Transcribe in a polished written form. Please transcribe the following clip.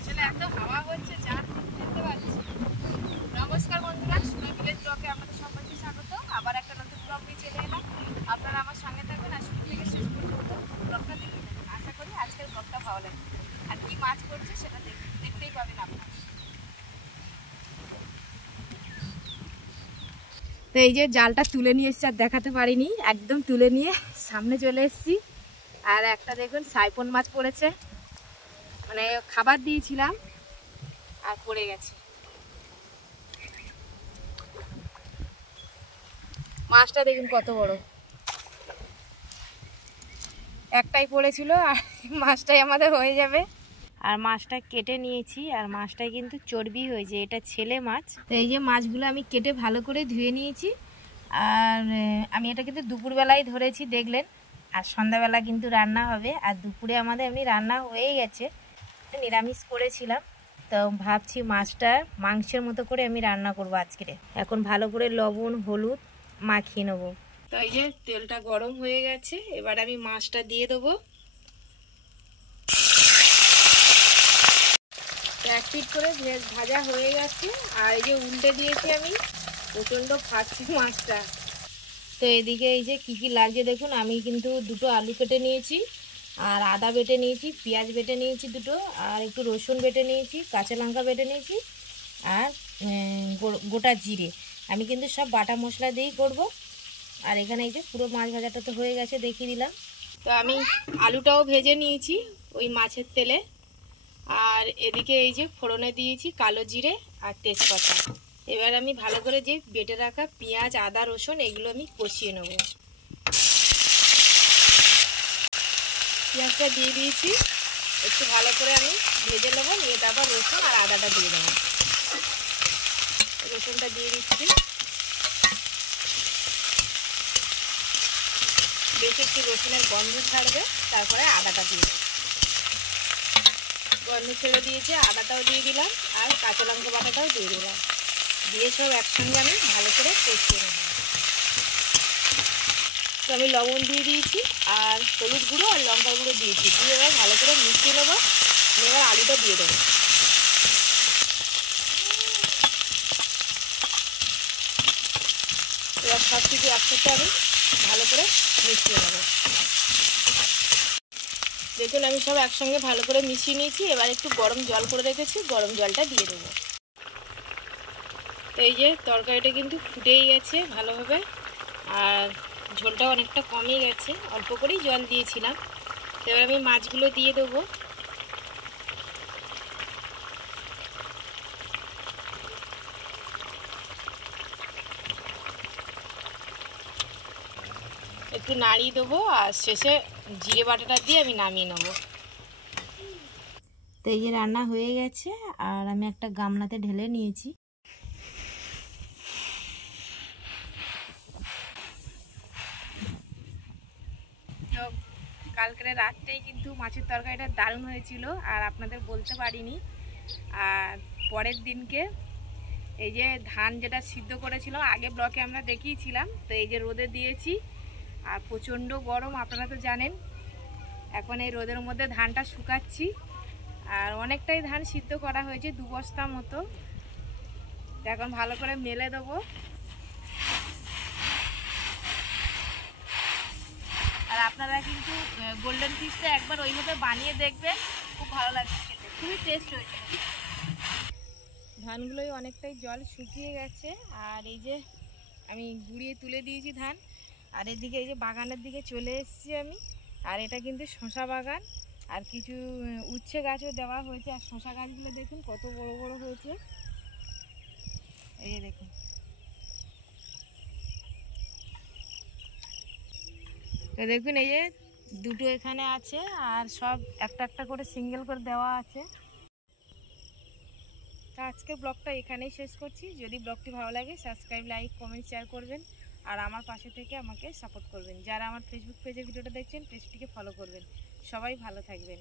আসলে এত হাওয়া হচ্ছে যা দেখতে পাচ্ছি। নমস্কার বন্ধুরা, সুরজ ভিলেজ ব্লগে আপনাদের সবাইকে স্বাগত। আবার একটা নতুন ব্লগ নিয়ে চলে এলাম। আপনারা আমার সঙ্গে থাকবেন আর শুরু থেকে শেষ পর্যন্ত ব্লগটা দেখতে থাকুন। আশা করি আজকের ব্লগটা ভালো লাগবে। আর কি মাছ করছে সেটা দেখতেই পাবেন আপনারা। তো এই যে জালটা তুলে নিয়ে এসেছি, আর দেখাতে পারিনি, একদম তুলে নিয়ে সামনে চলে এসেছি। আর একটা দেখুন সাইপন মাছ পড়েছে, মানে খাবার দিয়েছিলাম আর পড়ে গেছে। মাছটা দেখুন কত বড়, একটাই পড়েছিল আর মাছটাই আমাদের হয়ে যাবে। আর মাছটা কেটে নিয়েছি, আর মাছটাই কিন্তু চর্বি হয়েছে, এটা ছেলে মাছ। তো এই যে মাছগুলো আমি কেটে ভালো করে ধুয়ে নিয়েছি। আর আমি এটা কিন্তু দুপুরবেলায় ধরেছি দেখলেন, আর সন্ধ্যাবেলা কিন্তু রান্না হবে। আর দুপুরে আমাদের এমনি রান্না হয়ে গেছে, নিরামিষ করেছিলাম। তো ভাবছি মাছটা মাংসের মতো করে আমি রান্না করবো আজকে। এখন ভালো করে লবণ হলুদ মাখিয়ে নেবো। তো এই যে তেলটা গরম হয়ে গেছে, এবার আমি মাছটা দিয়ে দেবো। এক পিট করে ভাজা হয়ে গেছে, আর এই যে উল্টে দিয়েছি আমি, প্রচণ্ড ফাটছে মাছটা। তো এদিকে এই যে কী কী লাগছে দেখুন, আমি কিন্তু দুটো আলু কেটে নিয়েছি, আর আদা বেটে নিয়েছি, পেঁয়াজ বেটে নিয়েছি দুটো, আর একটু রসুন বেটে নিয়েছি, কাঁচা লঙ্কা বেটে নিয়েছি, আর গোটা জিরে। আমি কিন্তু সব বাটা মশলা দিয়েই করব। আর এখানে এই যে পুরো মাছ ভাজাটা তো হয়ে গেছে, দেখিয়ে দিলাম। তো আমি আলুটাও ভেজে নিয়েছি ওই মাছের তেলে। আর এদিকে এই যে ফোড়নে দিয়েছি কালো জিরে আর তেজপাতা। এবার আমি ভালো করে যে বেটে রাখা পেঁয়াজ আদা রসুন এগুলো আমি কষিয়ে নেব। পেঁয়াজটা দিয়ে দিয়েছি, একটু ভালো করে আমি ভেজে নেবো, নিয়ে তারপর রসুন আর আদাটা দিয়ে দেবো। রসুনটা দিয়ে দিচ্ছি, বেশ একটু রসুনের গন্ধ ছাড়বে, তারপরে আদাটা দিয়ে দেবো। গন্ধ ছেড়ে দিয়েছে, আদাটাও দিয়ে দিলাম, আর কাঁচা লঙ্কা বাটাটাও দিয়ে দিলাম। দিয়ে সব একসঙ্গে আমি ভালো করে কষিয়ে নেব। তো আমি লবণ দিয়ে দিয়েছি, আর হলুদ গুঁড়ো আর লঙ্কা গুঁড়ো দিয়েছি, দিয়ে এবার ভালো করে মিশিয়ে নেবো। এবার আলুটা দিয়ে দেবো। এবার সব কিছু একসাথে আমি ভালো করে মিশিয়ে নেব। দেখুন আমি সব একসঙ্গে ভালো করে মিশিয়ে নিয়েছি। এবার একটু গরম জল করে রেখেছি, গরম জলটা দিয়ে দেবো। তো এই যে তরকারিটা কিন্তু ফুটেই গেছে ভালোভাবে, আর ঝোলটা অনেকটা কমে গেছে, অল্প করেই জল দিয়েছিলাম। তো এবার আমি মাছগুলো দিয়ে দেবো। একটু নাড়িয়ে দেবো, আর শেষে জিরে বাটাটা দিয়ে আমি নামিয়ে নেবো। তো এই যে রান্না হয়ে গেছে, আর আমি একটা গামলাতে ঢেলে নিয়েছি। তো কালকের রাতটাই কিন্তু মাছের তরকারিটা দারুণ হয়েছিল, আর আপনাদের বলতে পারিনি। আর পরের দিনকে এই যে ধান যেটা সিদ্ধ করেছিলাম, আগে ব্লকে আমরা দেখিয়েছিলাম, তো এই যে রোদে দিয়েছি, আর প্রচণ্ড গরম আপনারা তো জানেন। এখন এই রোদের মধ্যে ধানটা শুকাচ্ছি, আর অনেকটাই ধান সিদ্ধ করা হয়েছে, 2 বস্তা মতো। এখন ভালো করে মেলে দেবো। আর আপনারা কিন্তু গোল্ডেন ফিশটা একবার ওইভাবে বানিয়ে দেখবেন, খুব ভালো লাগছে খেতে, খুবই টেস্ট হয়েছে। ধানগুলোই অনেকটাই জল শুকিয়ে গেছে, আর এই যে আমি গুঁড়িয়ে তুলে দিয়েছি ধান। আর এদিকে এই যে বাগানের দিকে চলে এসেছি আমি। আর এটা কিন্তু শশা বাগান, আর কিছু উচ্ছে গাছও দেওয়া হয়েছে। আর শশা গাছগুলো দেখুন কত বড় বড় হয়েছে, এই দেখুন। তো দেখুন এই যে দুটো এখানে আছে, আর সব একটা একটা করে সিঙ্গেল করে দেওয়া আছে। তো আজকের ব্লগটা এখানেই শেষ করছি। যদি ব্লগটি ভালো লাগে সাবস্ক্রাইব লাইক কমেন্ট শেয়ার করবেন, আর আমার পাশে থেকে আমাকে সাপোর্ট করবেন। যারা আমার ফেসবুক পেজে ভিডিওটা দেখছেন পেজটিকে ফলো করবেন। সবাই ভালো থাকবেন।